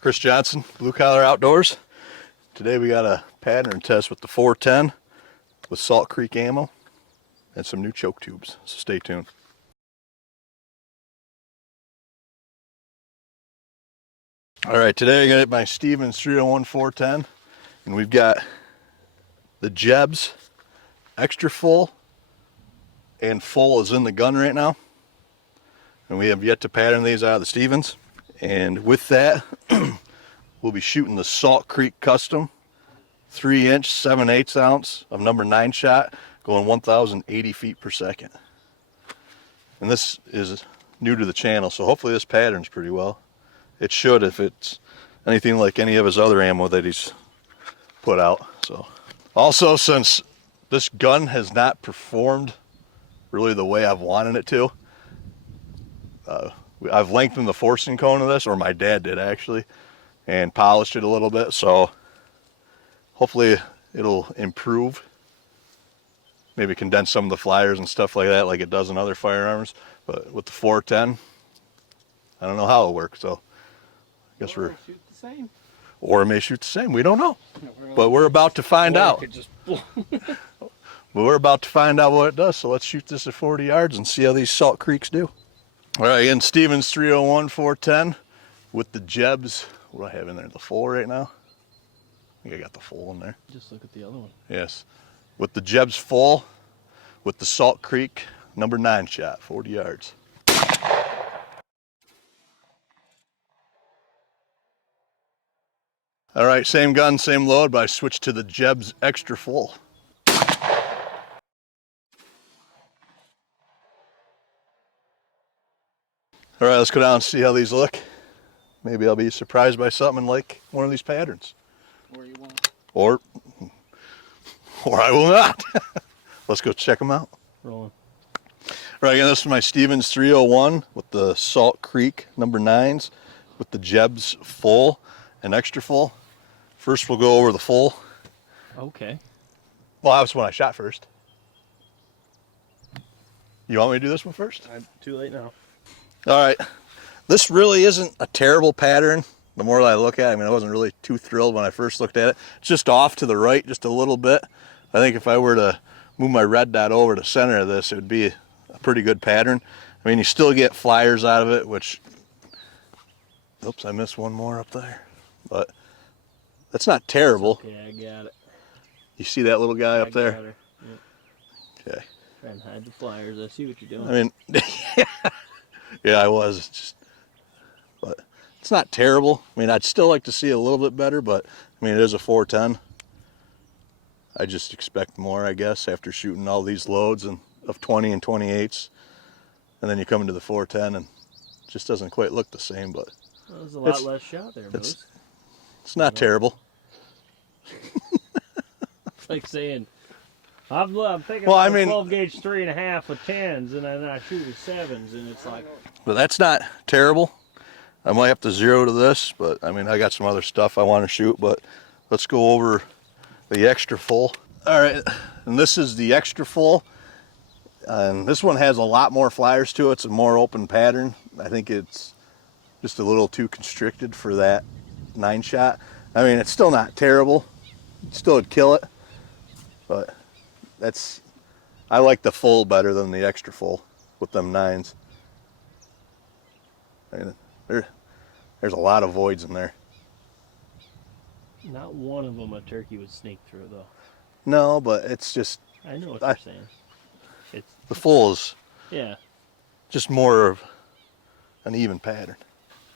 Chris Johnson, Blue Collar Outdoors. Today we got a pattern test with the 410 with Salt Creek ammo and some new choke tubes, so stay tuned. Alright, today I got my Stevens 301 410 and we've got the jebs extra full and full is in the gun right now. And we have yet to pattern these out of the Stevens. And with that, we'll be shooting the Salt Creek Custom 3-inch 7/8 ounce of number 9 shot going 1,080 feet per second. And this is new to the channel, so hopefully this patterns pretty well. It should if it's anything like any of his other ammo that he's put out. So also, since this gun has not performed really the way I've wanted it to, I've lengthened the forcing cone of this, or my dad did actually, and polished it a little bit, so hopefully it'll improve. Maybe condense some of the flyers and stuff like that like it does in other firearms. But with the 410, I don't know how it'll work, so I guess we're shoot the same. Or it may shoot the same, we don't know. But we're about to find out. But we're about to find out what it does, so let's shoot this at 40 yards and see how these Salt Creeks do. All right, again, Stevens 301 410 with the jebs. What do I have in there? The full right now? I think I got the full in there. Just look at the other one. Yes. With the jebs full, with the Salt Creek number 9 shot, 40 yards. All right, same gun, same load, but I switched to the jebs extra full. All right, let's go down and see how these look. Maybe I'll be surprised by something like one of these patterns. Or you won't. Or I will not. Let's go check them out. Rolling. All right, again, this is my Stevens 301 with the Salt Creek number 9s with the jebs full and extra full. First, we'll go over the full. Okay. Well, that was when I shot first. You want me to do this one first? I'm too late now. All right, this really isn't a terrible pattern. The more that I look at it, I mean, I wasn't really too thrilled when I first looked at it. It's just off to the right just a little bit. I think if I were to move my red dot over to center of this, it would be a pretty good pattern. I mean, you still get flyers out of it, which, oops, I missed one more up there. But that's not terrible. Okay, I got it. You see that little guy up there? Yep. Okay. Trying to hide the flyers. I see what you're doing. I mean, yeah, I was. It's just, but it's not terrible. I mean, I'd still like to see a little bit better, but I mean, it is a 410. I just expect more, I guess, after shooting all these loads and of 20 and 28s, and then you come into the 410 and it just doesn't quite look the same. But well, there's a lot less shot there, Bruce. It's not terrible. It's like saying, I'm picking well, up I mean, 12 gauge 3.5 with 10s, and then I shoot with 7s, and it's like. But that's not terrible. I might have to zero to this, but I mean, I got some other stuff I want to shoot. But let's go over the extra full. All right, and this is the extra full, and this one has a lot more flyers to it. It's a more open pattern. I think it's just a little too constricted for that 9 shot. I mean, it's still not terrible. Still would kill it, but I like the full better than the extra full with them 9s. I mean, there's a lot of voids in there. Not one of them a turkey would sneak through, though. No, but it's just. I know what you're saying. It's the full is. Yeah. Just more of an even pattern.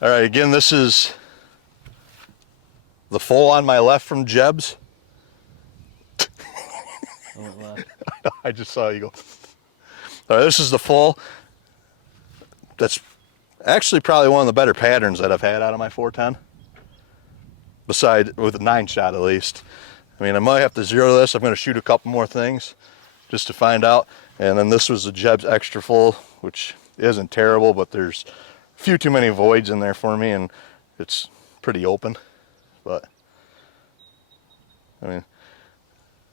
All right, again, this is the full on my left from jebs. I just saw you go. All right, this is the full. That's actually probably one of the better patterns that I've had out of my 410. Besides, with a 9 shot at least. I mean, I might have to zero this. I'm going to shoot a couple more things just to find out. And then this was the jebs extra full, which isn't terrible, but there's a few too many voids in there for me, and it's pretty open. But I mean,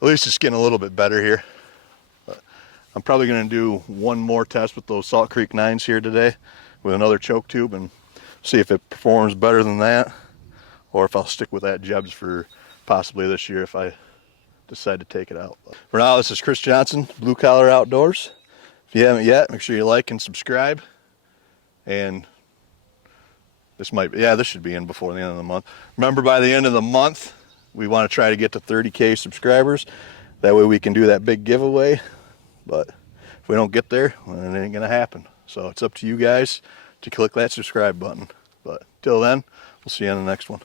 at least it's getting a little bit better here. But I'm probably going to do one more test with those Salt Creek 9s here today with another choke tube and see if it performs better than that. or if I'll stick with that jebs for possibly this year if I decide to take it out. For now, this is Chris Johnson, Blue Collar Outdoors. If you haven't yet, make sure you like and subscribe. And this should be in before the end of the month. Remember, by the end of the month, we want to try to get to 30K subscribers. That way we can do that big giveaway. But if we don't get there, well, it ain't gonna happen. So it's up to you guys to click that subscribe button. But till then, we'll see you on the next one.